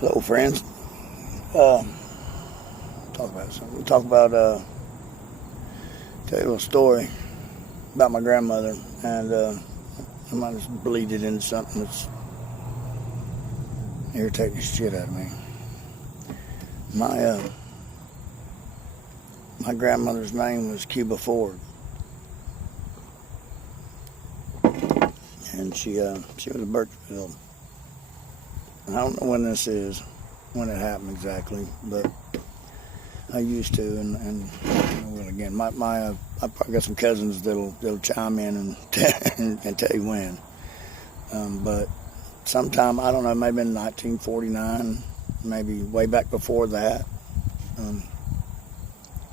Hello, friends. Talk about something. We'll talk about tell you a little story about my grandmother, and I might just bleed it into something that's irritating the shit out of me. My grandmother's name was Cuba Ford, and she was a Birchville. I don't know when this is, when it happened exactly, but I used to, and well, again, I probably got some cousins that'll chime in and tell you when. But sometime, I don't know, maybe in 1949, maybe way back before that,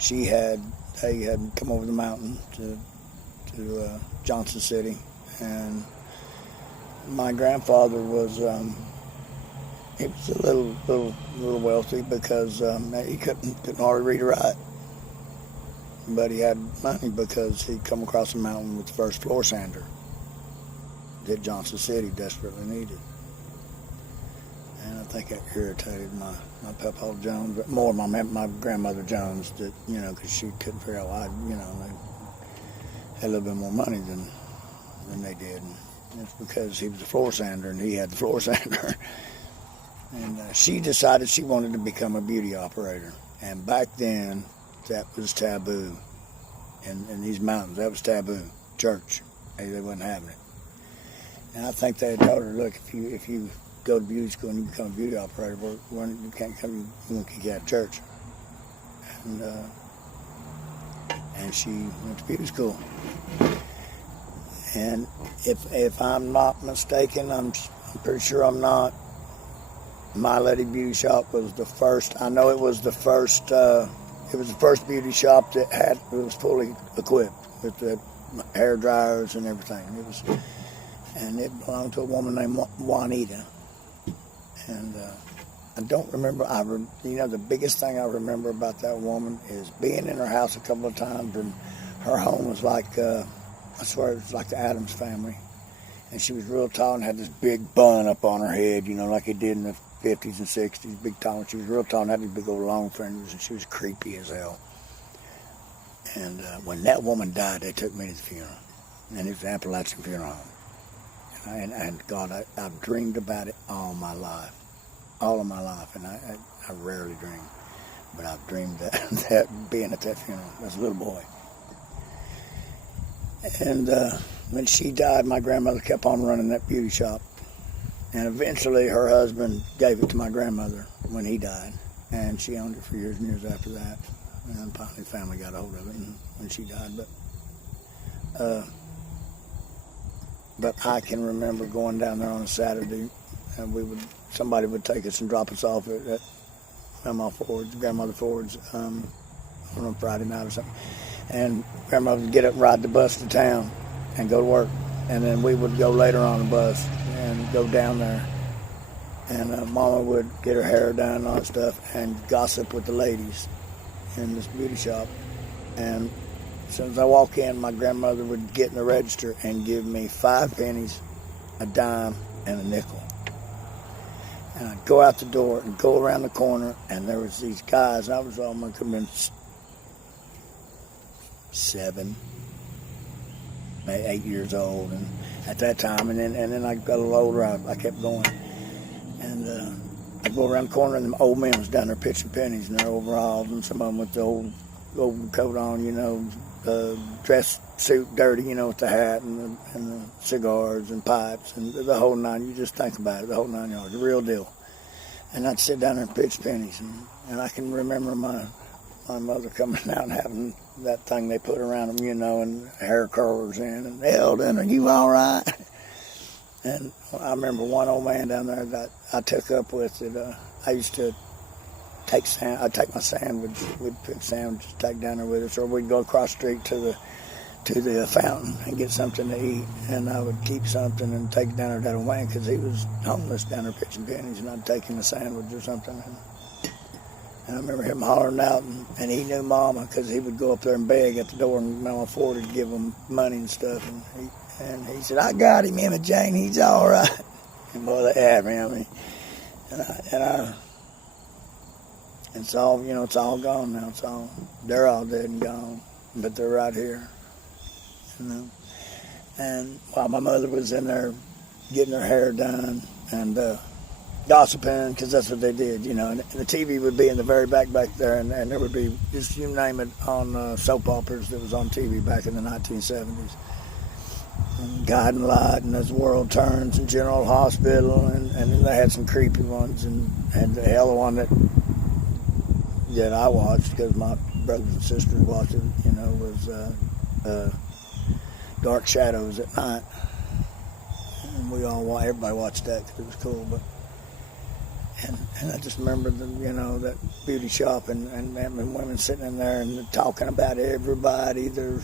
they had come over the mountain to Johnson City, and my grandfather was. He was a little wealthy because he couldn't hardly read or write, but he had money because he'd come across the mountain with the first floor sander that Johnson City desperately needed. And I think that irritated my Papa Jones, but more my grandmother Jones, that because she couldn't figure out why they had a little bit more money than they did. And it's because he was a floor sander and he had the floor sander. And she decided she wanted to become a beauty operator. And back then, that was taboo. In these mountains, that was taboo. Church, they wasn't having it. And I think they had told her, look, if you go to beauty school and you become a beauty operator, you can't come, you won't kick you out of church. And she went to beauty school. And if I'm not mistaken, I'm pretty sure I'm not. My Lady Beauty Shop was the first. I know it was the first. It was the first beauty shop that was fully equipped with the hair dryers and everything. And it belonged to a woman named Juanita. And I don't remember. The biggest thing I remember about that woman is being in her house a couple of times, and her home was like, I swear, it was like the Addams Family. And she was real tall and had this big bun up on her head, like it did in the 50s and 60s, big tall. She was real tall and had these big old long fingers, and she was creepy as hell. And when that woman died, they took me to the funeral. And it was the Appalachian Funeral Home. And God, I've dreamed about it all of my life. And I rarely dream. But I've dreamed that being at that funeral as a little boy. And when she died, my grandmother kept on running that beauty shop. And eventually her husband gave it to my grandmother when he died. And she owned it for years and years after that. And finally the family got a hold of it when she died. But I can remember going down there on a Saturday, and somebody would take us and drop us off at Grandmother Ford's, on a Friday night or something. And Grandmother would get up and ride the bus to town and go to work. And then we would go later on the bus and go down there. And Mama would get her hair done and all that stuff and gossip with the ladies in this beauty shop. And as soon as I walk in, my grandmother would get in the register and give me 5 pennies, a dime, and a nickel. And I'd go out the door and go around the corner, and there was these guys. I was almost could have been 7, maybe 8 years old, and at that time, and then I got a little older. I kept going, and I go around the corner, and the old men was down there pitching pennies in their overalls, and some of them with the old coat on, dress suit dirty, with the hat and the cigars and pipes and the whole nine. You just think about it, the whole 9 yards, the real deal. And I'd sit down there and pitch pennies, and I can remember my mother coming out and having that thing they put around them, and hair curlers in, and Eldon, are you all right? And I remember one old man down there that I took up with it. I used to I'd take my sandwich, we'd pick sandwiches, take down there with us, or we'd go across the street to the fountain and get something to eat, and I would keep something and take it down there to that Wayne, because he was homeless down there pitching pennies, and I'd take him a sandwich or something. And I remember him hollering out, and he knew Mama, because he would go up there and beg at the door, and Mama Ford would give him money and stuff. And he said, I got him, Emma Jane, he's all right. And boy, they had me. And it's all, it's all gone now. They're all dead and gone, but they're right here, And while my mother was in there getting her hair done and gossiping, because that's what they did, and the TV would be in the very back there, and there would be, just you name it, on soap operas that was on TV back in the 1970s. Guiding Light and As the World Turns and General Hospital, and then they had some creepy ones, and the hell one that I watched because my brothers and sisters watched it, was Dark Shadows at Night, and everybody watched that because it was cool. But and I just remember that beauty shop and women sitting in there and talking about everybody. There's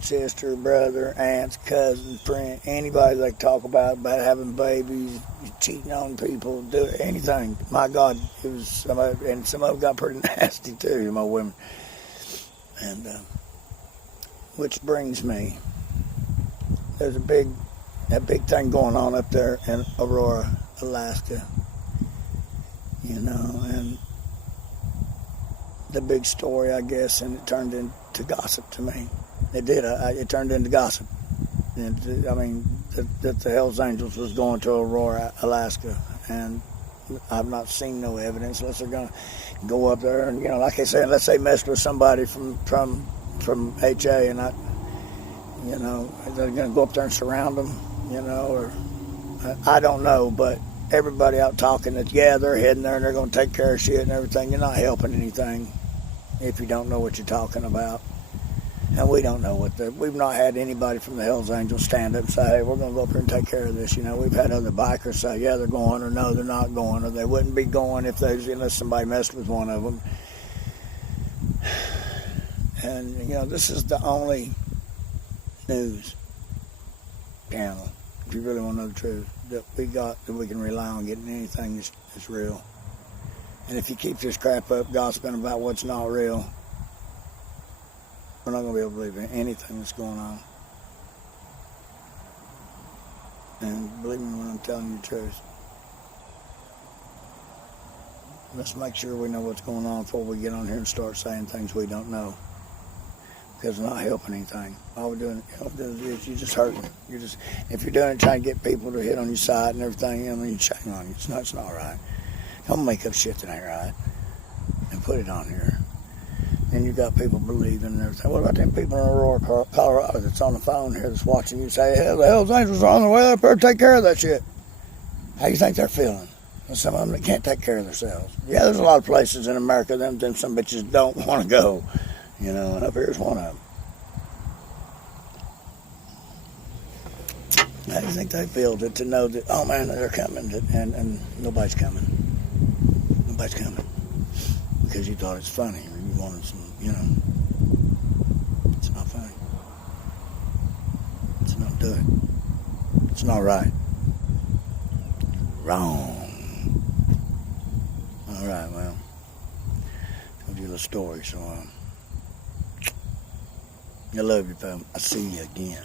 sister, brother, aunts, cousins, friend, anybody they talk about having babies, cheating on people, do anything. My God, it was some of them got pretty nasty too, my women. And which brings me, there's a big thing going on up there in Aurora, Alaska, and the big story, I guess, and it turned into gossip to me. It did. It turned into gossip. That the Hells Angels was going to Aurora, Alaska, and I've not seen no evidence unless they're going to go up there and, like I said, let's say messed with somebody from HA, and they're going to go up there and surround them, or I don't know, but everybody out talking that they're heading there and they're going to take care of shit and everything. You're not helping anything if you don't know what you're talking about. And we don't know we've not had anybody from the Hells Angels stand up and say, hey, we're going to go up here and take care of this. We've had other bikers say, yeah, they're going, or no, they're not going, or they wouldn't be going unless somebody messed with one of them. And, this is the only news channel, if you really want to know the truth, that we got that we can rely on getting anything that's real. And if you keep this crap up, gossiping about what's not real, we're not going to be able to believe in anything that's going on. And believe me when I'm telling you the truth. Let's make sure we know what's going on before we get on here and start saying things we don't know. Because it's not helping anything. All we're doing is you're just hurting. If you're doing it trying to get people to hit on your side and everything, you're cheating on you. It's not right. Don't make up shit that ain't right and put it on here. And you got people believing and everything. What about them people in Aurora, Colorado that's on the phone here that's watching you say, hell, the Hells Angels are on their way up there to take care of that shit? How do you think they're feeling? And some of them that can't take care of themselves. Yeah, there's a lot of places in America them some bitches don't want to go. And up here's one of them. How do you think they feel to know that, oh man, they're coming, and nobody's coming. Nobody's coming. Because you thought it's funny, or you wanted some, it's not funny. It's not do it. It's not right. Wrong. All right, well, told you a little story, so I love you, fam. I'll see you again.